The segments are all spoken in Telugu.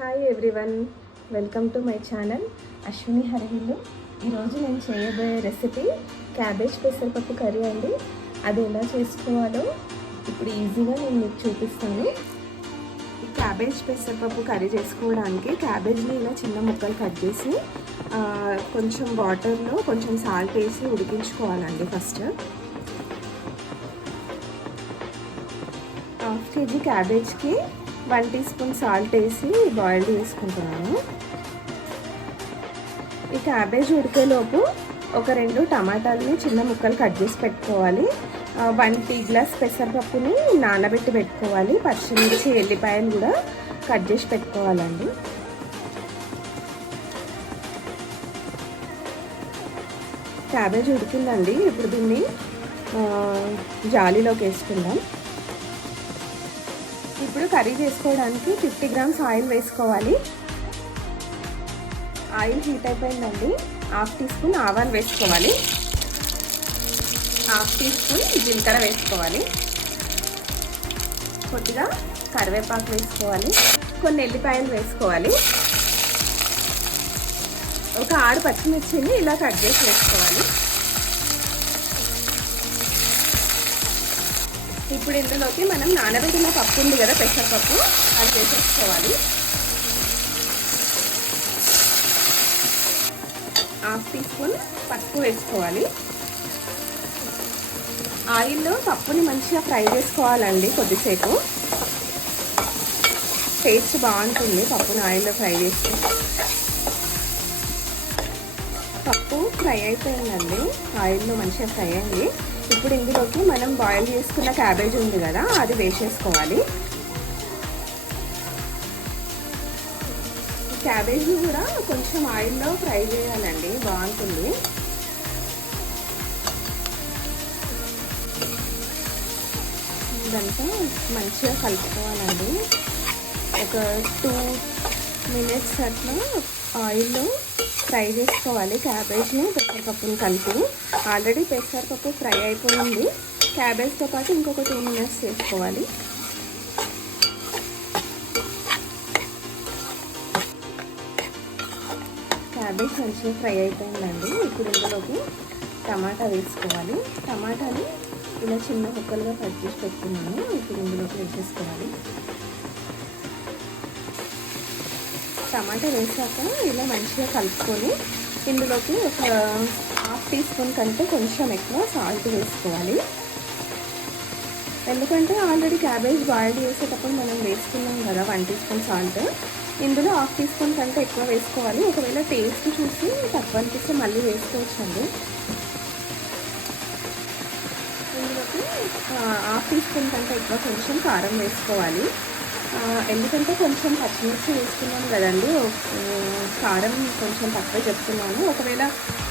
Hi everyone, welcome to my channel Ashwini హరివిల్లు. ఈరోజు నేను చేయబోయే రెసిపీ క్యాబేజ్ పెసరపప్పు కర్రీ అండి. అది ఎలా చేసుకోవాలో ఇప్పుడు ఈజీగా నేను మీకు చూపిస్తాను. ఈ క్యాబేజ్ పెసరపప్పు కర్రీ చేసుకోవడానికి క్యాబేజ్ని ఇలా చిన్న ముక్కలు కట్ చేసి కొంచెం వాటర్లో కొంచెం సాల్ట్ వేసి ఉడికించుకోవాలండి. ఫస్ట్ హాఫ్ కేజీ క్యాబేజ్కి 1 టీ స్పూన్ సాల్ట్ వేసి బాయిల్ చేసుకుంటున్నాను. ఈ క్యాబేజ్ ఉడికేలోపు ఒక 2 టమాటాలని చిన్న ముక్కలు కట్ చేసి పెట్టుకోవాలి. 1 టీ గ్లాస్ పెసరపప్పుని నానబెట్టి పెట్టుకోవాలి. పచ్చిమిర్చి, ఎల్లిపాయలు కూడా కట్ చేసి పెట్టుకోవాలండి. క్యాబేజ్ ఉడికిందండి. ఇప్పుడు దీన్ని జాలీలోకి వేసుకుందాం. ఇప్పుడు కర్రీ చేసుకోవడానికి 50 గ్రామ్స్ ఆయిల్ వేసుకోవాలి. ఆయిల్ హీట్ అయిపోయిందండి. 1/2 టీ స్పూన్ ఆవాలు వేసుకోవాలి. 1/2 టీ స్పూన్ జీలకర్ర వేసుకోవాలి. కొద్దిగా కరివేపాకు వేసుకోవాలి. కొన్ని ఎల్లిపాయలు వేసుకోవాలి. ఒక 6 పచ్చిమిర్చిని ఇలా కట్ చేసి వేసుకోవాలి. ఇప్పుడు ఇందులోకి మనం నానబెట్టిన పప్పు ఉంది కదా, పెసరపప్పు, అది వేసేసుకోవాలి. 1/2 టీ స్పూన్ పసుపు వేసుకోవాలి. ఆయిల్లో పప్పుని మంచిగా ఫ్రై చేసుకోవాలండి. కొద్దిసేపు టేస్ట్ బాగుంటుంది పప్పుని ఆయిల్లో ఫ్రై చేస్తే. పప్పు ఫ్రై అయిపోయిందండి. ఆయిల్లో మంచిగా ఫ్రై అయింది. ఇప్పుడు ఇందులోకి మనం బాయిల్ చేసుకున్న క్యాబేజ్ ఉంది కదా, అది వేసేసుకోవాలి. క్యాబేజీ కూడా కొంచెం ఆయిల్లో ఫ్రై చేయాలండి, బాగుంటుంది. ఇదంతా మంచిగా కలుపుకోవాలండి. ఒక 2 మినిట్స్ అట్లా ఆయిల్లో ఫ్రై చేసుకోవాలి క్యాబేజ్ని, పెసరపప్పుని కలిపి. ఆల్రెడీ పెసరపప్పు ఫ్రై అయిపోయింది. క్యాబేజ్తో పాటు ఇంకొక 2 మినిట్స్ చేసుకోవాలి. క్యాబేజ్ మంచిగా ఫ్రై అయిపోయిందండి. ఇప్పుడు ఇందులోకి టమాటా వేసుకోవాలి. టమాటాని ఇలా చిన్న ముక్కలుగా కట్ చేసి పెట్టుకున్నాను. ఇప్పుడు ఇందులోకి వేసేసుకోవాలి. టమాటా వేసాక ఇలా మంచిగా కలుపుకొని ఇందులోకి ఒక 1/2 టీ స్పూన్ కంటే కొంచెం ఎక్కువ సాల్ట్ వేసుకోవాలి. ఎందుకంటే ఆల్రెడీ క్యాబేజ్ బాయిల్ చేసేటప్పుడు మనం వేసుకున్నాం కదా 1 టీ స్పూన్ సాల్ట్. ఇందులో 1/2 టీ స్పూన్ కంటే ఎక్కువ వేసుకోవాలి. ఒకవేళ టేస్ట్ చూసి తక్కువ అనిపిస్తే మళ్ళీ వేసుకోవచ్చండి. ఇందులోకి 1/2 టీ స్పూన్ కంటే ఎక్కువ కొంచెం కారం వేసుకోవాలి. ఎందుకంటే కొంచెం పచ్చిమిర్చి వేసుకున్నాను కదండి, కారం కొంచెం తక్కువ చెప్తున్నాను. ఒకవేళ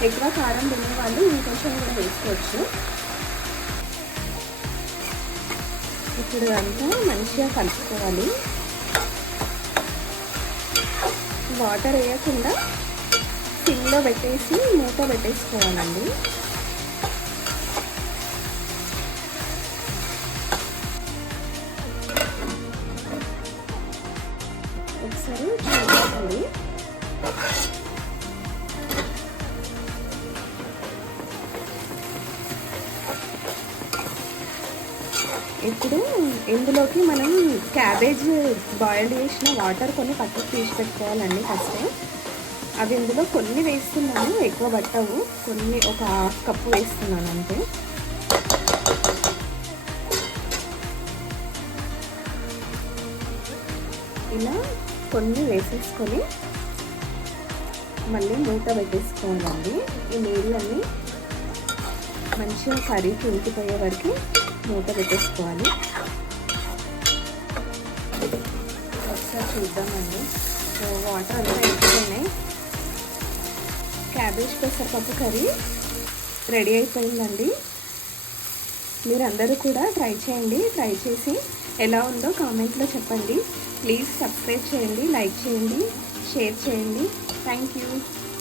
ఎక్కువ కారం తినే వాళ్ళు ఇంకొంచెం కూడా వేసుకోవచ్చు. ఇప్పుడు అంతా మంచిగా కలుపుకోవాలి. వాటర్ వేయకుండా సిమ్లో పెట్టేసి మూత పెట్టేసుకోవాలండి. ఒకసారి చూడండి. ఇప్పుడు ఇందులోకి మనం క్యాబేజ్ బాయిల్ చేసిన వాటర్ కొన్ని పక్కకు తీసి పెట్టుకోవాలండి. ఫస్ట్ అవి ఇందులో కొన్ని వేస్తున్నాను, ఎక్కువ పట్టవు. కొన్ని ఒక 1/2 కప్పు వేస్తున్నాను అంతే. ఇలా కొన్ని వేసేసుకొని మళ్ళీ మూత పెట్టేసుకోవాలండి. ఈ నీళ్ళన్నీ మంచిగా కర్రీకి ఉడికిపోయే వరకు మూత పెట్టేసుకోవాలి. ఒకసారి చూద్దామండి. వాటర్ అంతా అయిపోయినాయి. క్యాబేజ్ పెసరపప్పు కర్రీ రెడీ అయిపోయిందండి. మీరందరూ కూడా ట్రై చేయండి. ట్రై చేసి ఎలా ఉందో కామెంట్లో చెప్పండి. ప్లీజ్ సబ్స్క్రైబ్ చేయండి, లైక్ చేయండి, షేర్ చేయండి. Thank you.